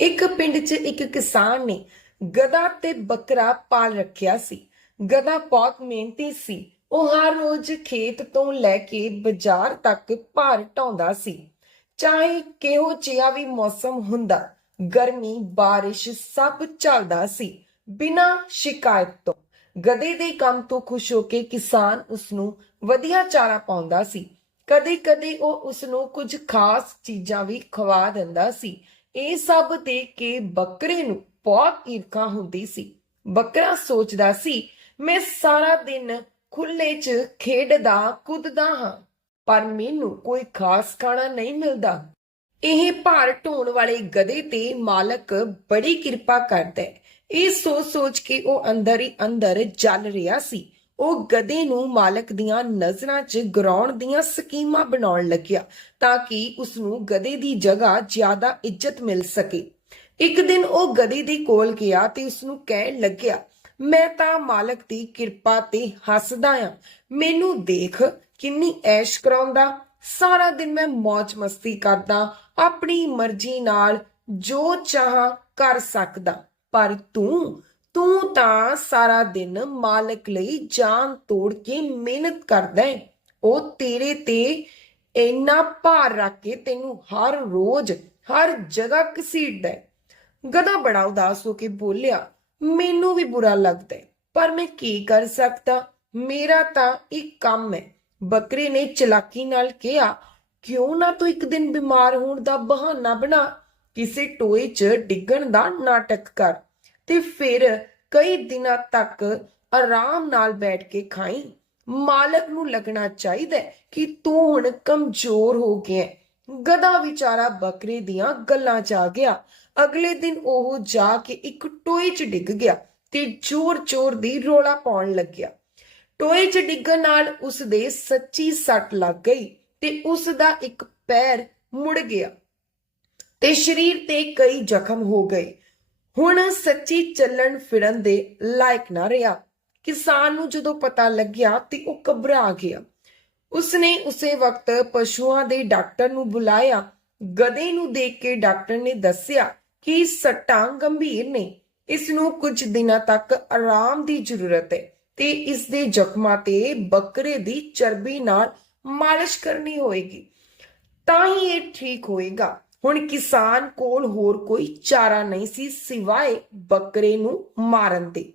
ਇੱਕ ਪਿੰਡ 'ਚ ਇੱਕ ਕਿਸਾਨ ਨੇ ਗਧਾ ਤੇ ਬੱਕਰਾ ਪਾਲ ਰੱਖਿਆ ਸੀ। ਗਧਾ ਬਹੁਤ ਮਿਹਨਤੀ ਸੀ। ਉਹ ਹਰ ਰੋਜ਼ ਖੇਤ ਤੋਂ ਲੈ ਕੇ ਬਾਜ਼ਾਰ ਤੱਕ ਭਾਰ ਢਾਉਂਦਾ ਸੀ। ਚਾਹੇ ਕਿਹੋ ਜਿਹਾ ਵੀ ਮੌਸਮ ਹੁੰਦਾ, ਗਰਮੀ, ਬਾਰਿਸ਼ ਸਭ ਚੱਲਦਾ ਸੀ ਬਿਨਾਂ ਸ਼ਿਕਾਇਤ। ਤੋਂ ਗਧੇ ਦੇ ਕੰਮ ਤੋਂ ਖੁਸ਼ ਹੋ ਕੇ ਕਿਸਾਨ ਉਸ ਨੂੰ ਵਧੀਆ ਚਾਰਾ ਪਾਉਂਦਾ ਸੀ। ਕਦੇ-ਕਦੇ ਉਹ ਉਸ ਨੂੰ ਕੁਝ ਖਾਸ ਚੀਜ਼ਾਂ ਵੀ ਖਵਾ ਦਿੰਦਾ ਸੀ। ਇਹ ਸਭ ਦੇਖ ਕੇ ਬੱਕਰੇ ਨੂੰ ਬਹੁਤ ਈਰਖਾ ਹੁੰਦੀ ਸੀ। ਬੱਕਰਾ ਸੋਚਦਾ ਸੀ, ਮੈਂ ਸਾਰਾ ਦਿਨ ਖੁੱਲੇ 'ਚ ਖੇਡਦਾ, ਕੁੱਦਦਾ ਹਾਂ, ਪਰ ਮੈਨੂੰ ਕੋਈ ਖਾਸ ਖਾਣਾ ਨਹੀਂ ਮਿਲਦਾ। ਇਹ ਭਾਰ ਢੋਣ ਵਾਲੇ ਗਧੇ ਤੇ ਮਾਲਕ ਬੜੀ ਕਿਰਪਾ ਕਰਦਾ ਹੈ। ਇਹ ਸੋਚ ਸੋਚ ਕੇ ਉਹ ਅੰਦਰ ਹੀ ਅੰਦਰ ਜਲ ਰਿਹਾ ਸੀ। ਉਹ ਗਧੇ ਨੂੰ ਮਾਲਕ ਦੀਆਂ ਨਜ਼ਰਾਂ 'ਚ ਗਰਾਉਣ ਦੀਆਂ ਸਕੀਮਾਂ ਬਣਾਉਣ ਲੱਗਿਆ ਤਾਂ ਕਿ ਉਸ ਨੂੰ ਗਧੇ ਦੀ ਜਗ੍ਹਾ ਜ਼ਿਆਦਾ ਇੱਜ਼ਤ ਮਿਲ ਸਕੇ। ਇੱਕ ਦਿਨ ਉਹ ਗਧੇ ਦੇ ਕੋਲ ਗਿਆ ਤੇ ਉਸ ਨੂੰ ਕਹਿਣ ਲੱਗਿਆ, ਮੈਂ ਤਾਂ ਮਾਲਕ ਦੀ ਕਿਰਪਾ ਤੇ ਹੱਸਦਾ ਆ। ਮੈਨੂੰ ਦੇਖ ਕਿੰਨੀ ਐਸ਼ ਕਰਾਉਂਦਾ। ਸਾਰਾ ਦਿਨ ਮੈਂ ਮौज ਮਸਤੀ ਕਰਦਾ, ਆਪਣੀ ਮਰਜ਼ੀ ਨਾਲ ਜੋ ਚਾਹਾਂ ਕਰ ਸਕਦਾ। ਪਰ ਤੂੰ ਤੂੰ ਤਾਂ ਸਾਰਾ ਦਿਨ ਮਾਲਕ ਲਈ ਜਾਨ ਤੋੜ ਕੇ ਮਿਹਨਤ ਕਰਦਾ ਹੈ ਉਹ ਤੇਰੇ ਤੇ ਇੰਨਾ ਭਾਰ ਰੱਖ ਕੇ ਤੈਨੂੰ ਹਰ ਰੋਜ਼, ਹਰ ਜਗ੍ਹਾ ਘਸੀਟਦਾ ਹੈ ਗਧਾ ਬੜਾ ਉਦਾਸ ਹੋ ਕੇ ਬੋਲਿਆ, ਮੈਨੂੰ ਵੀ ਬੁਰਾ ਲੱਗਦਾ ਹੈ ਪਰ ਮੈਂ ਕੀ ਕਰ ਸਕਦਾ? ਮੇਰਾ ਤਾਂ ਇੱਕ ਕੰਮ ਹੈ ਬੱਕਰੇ ਨੇ ਚਲਾਕੀ ਨਾਲ ਕਿਹਾ, ਕਿਉਂ ਨਾ ਤੂੰ ਇੱਕ ਦਿਨ ਬਿਮਾਰ ਹੋਣ ਦਾ ਬਹਾਨਾ ਬਣਾ, ਕਿਸੇ ਟੋਏ 'ਚ ਡਿੱਗਣ ਦਾ ਨਾਟਕ ਕਰ। ਤੇ ਫਿਰ ਕਈ ਦਿਨਾਂ ਤੱਕ ਆਰਾਮ ਨਾਲ ਬੈਠ ਕੇ ਖਾਈ। ਮਾਲਕ ਨੂੰ ਲੱਗਣਾ ਚਾਹੀਦਾ ਕਿ ਤੂੰ ਹੁਣ ਕਮਜ਼ੋਰ ਹੋ ਗਿਆ ਹੈ। ਵਿਚਾਰਾ ਬੱਕਰੇ ਦੀਆਂ ਗੱਲਾਂ 'ਚ ਆ ਗਿਆ। ਅਗਲੇ ਦਿਨ ਉਹ ਜਾ ਕੇ ਇੱਕ ਟੋਏ 'ਚ ਡਿੱਗ ਗਿਆ ਤੇ ਜ਼ੋਰ-ਜ਼ੋਰ ਦੀ ਰੋਲਾ ਪਾਉਣ ਲੱਗਿਆ। ਟੋਏ 'ਚ ਡਿੱਗਣ ਨਾਲ ਉਸ ਦੇ ਸੱਚੀ ਸੱਟ ਲੱਗ ਗਈ ਤੇ ਉਸ ਦਾ ਇੱਕ ਪੈਰ ਮੁੜ ਗਿਆ ਤੇ ਸਰੀਰ ਤੇ ਕਈ ਜ਼ਖਮ ਹੋ ਗਏ। ਹੁਣ ਸੱਚੀ ਚੱਲਣ ਫਿਰਨ ਦੇ ਲਾਇਕ ਨਾ ਰਿਹਾ। ਕਿਸਾਨ ਨੂੰ ਜਦੋਂ ਪਤਾ ਲੱਗਿਆ ਤੇ ਉਹ ਘਬਰਾ ਗਿਆ। ਉਸਨੇ ਉਸੇ ਵਕਤ ਪਸ਼ੂਆਂ ਦੇ ਡਾਕਟਰ ਨੂੰ ਬੁਲਾਇਆ। ਗਧੇ ਨੂੰ ਦੇਖ ਕੇ ਡਾਕਟਰ ਨੇ ਦੱਸਿਆ ਕਿ ਸੱਟਾਂ ਗੰਭੀਰ ਨੇ। ਇਸ ਨੂੰ ਕੁਝ ਦਿਨਾਂ ਤੱਕ ਆਰਾਮ ਦੀ ਜ਼ਰੂਰਤ ਹੈ ਤੇ ਇਸ ਦੇ ਜ਼ਖਮਾਂ ਤੇ ਬੱਕਰੇ ਦੀ ਚਰਬੀ ਨਾਲ ਮਾਲਿਸ਼ ਕਰਨੀ ਹੋਏਗੀ। ਤਾਂ ਹੀ ਇਹ ਠੀਕ ਹੋਏਗਾ। ਹੁਣ ਕਿਸਾਨ ਕੋਲ ਹੋਰ ਕੋਈ ਚਾਰਾ ਨਹੀਂ ਸੀ ਸਿਵਾਏ ਬੱਕਰੇ ਨੂੰ ਮਾਰਨ ਦੇ।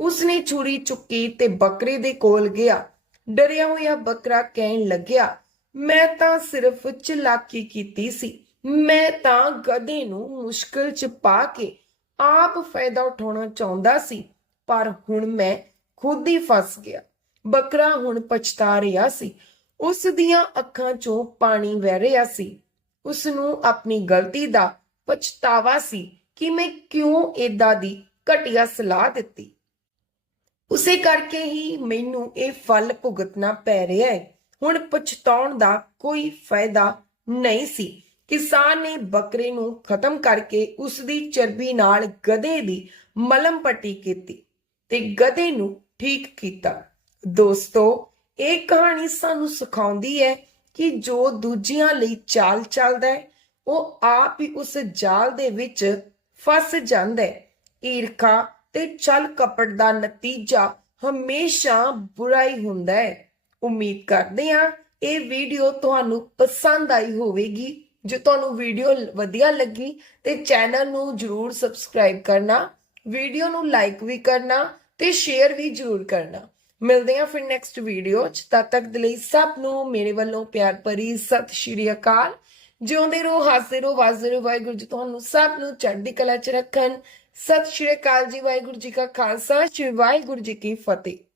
ਉਸਨੇ ਛੁਰੀ ਚੁੱਕੀ ਤੇ ਬੱਕਰੇ ਦੇ ਕੋਲ ਗਿਆ। ਡਰਿਆ ਹੋਇਆ ਬੱਕਰਾ ਕਹਿਣ ਲੱਗਿਆ, ਮੈਂ ਤਾਂ ਸਿਰਫ ਚਲਾਕੀ ਕੀਤੀ ਸੀ। ਮੈਂ ਤਾਂ ਗਧੇ ਨੂੰ ਮੁਸ਼ਕਲ 'ਚ ਪਾ ਕੇ ਆਪ ਫਾਇਦਾ ਉਠਾਉਣਾ ਚਾਹੁੰਦਾ ਸੀ, ਪਰ ਹੁਣ ਮੈਂ ਖੁਦ ਹੀ ਫਸ ਗਿਆ। ਬੱਕਰਾ ਹੁਣ ਪਛਤਾ ਰਿਹਾ ਸੀ। ਉਸ ਦੀਆਂ ਅੱਖਾਂ 'ਚੋਂ ਪਾਣੀ ਵਹਿ ਰਿਹਾ ਸੀ। ਉਸ ਨੂੰ ਆਪਣੀ ਗਲਤੀ ਦਾ ਪਛਤਾਵਾ ਸੀ ਕਿ ਮੈਂ ਕਿਉਂ ਏਦਾਂ ਦੀ ਘਟੀਆ ਸਲਾਹ ਦਿੱਤੀ। ਉਸੇ ਕਰਕੇ ਹੀ ਮੈਨੂੰ ਇਹ ਫਲ ਭੁਗਤਣਾ ਪੈ ਰਿਹਾ ਹੈ। ਹੁਣ ਪਛਤਾਉਣ ਦਾ ਕੋਈ ਫਾਇਦਾ ਨਹੀਂ ਸੀ ਕਿਸਾਨ ਨੇ ਬੱਕਰੇ ਨੂੰ ਖਤਮ ਕਰਕੇ ਉਸ ਦੀ ਚਰਬੀ ਨਾਲ ਗਧੇ ਦੀ ਮਲਮ ਪੱਟੀ ਕੀਤੀ ਤੇ ਗਧੇ ਨੂੰ ਠੀਕ ਕੀਤਾ। ਦੋਸਤੋ, ਇਹ ਕਹਾਣੀ ਸਾਨੂੰ ਸਿਖਾਉਂਦੀ ਹੈ ਕਿ ਜੋ ਦੂਜਿਆਂ ਲਈ ਚਾਲ ਚੱਲਦਾ ਹੈ, ਉਹ ਆਪ ਹੀ ਉਸ ਜਾਲ ਦੇ ਵਿੱਚ ਫਸ ਜਾਂਦਾ ਹੈ। ਈਰਖਾ ਤੇ ਛਲ ਕਪਟ ਦਾ ਨਤੀਜਾ ਹਮੇਸ਼ਾ ਬੁਰਾ ਹੀ ਹੁੰਦਾ ਹੈ। ਉਮੀਦ ਕਰਦੇ ਹਾਂ ਇਹ ਵੀਡੀਓ ਤੁਹਾਨੂੰ ਪਸੰਦ ਆਈ ਹੋਵੇਗੀ। ਜੇ ਤੁਹਾਨੂੰ ਵੀਡੀਓ ਵਧੀਆ ਲੱਗੀ ਤੇ ਚੈਨਲ ਨੂੰ ਜਰੂਰ ਸਬਸਕ੍ਰਾਈਬ ਕਰਨਾ, ਵੀਡੀਓ ਨੂੰ ਲਾਈਕ ਵੀ ਕਰਨਾ ਤੇ ਸ਼ੇਅਰ ਵੀ ਜਰੂਰ ਕਰਨਾ। ਮਿਲਦੇ ਹਾਂ ਫਿਰ ਨੈਕਸਟ ਵੀਡੀਓ ਚ। ਤਦ ਤੱਕ ਦੇ ਲਈ ਸਭ ਨੂੰ ਮੇਰੇ ਵੱਲੋਂ ਪਿਆਰ ਭਰੀ ਸਤਿ ਸ਼੍ਰੀ ਅਕਾਲ। ਜਿਉਂਦੇ ਰਹੋ ਹਾਜ਼ਰ ਰਹੋ ਵਾਜ਼ਰ ਰਹੋ। ਵਾਹਿਗੁਰੂ ਜੀ ਤੁਹਾਨੂੰ ਸਭ ਨੂੰ ਚੜ੍ਹਦੀ ਕਲਾ ਚ ਰੱਖਣ। ਸਤਿ ਸ਼੍ਰੀ ਅਕਾਲ ਜੀ, ਵਾਹਿਗੁਰੂ ਜੀ ਕਾ ਖਾਲਸਾ, ਸ਼੍ਰੀ ਵਾਹਿਗੁਰੂ ਜੀ ਕੀ ਫਤਿਹ।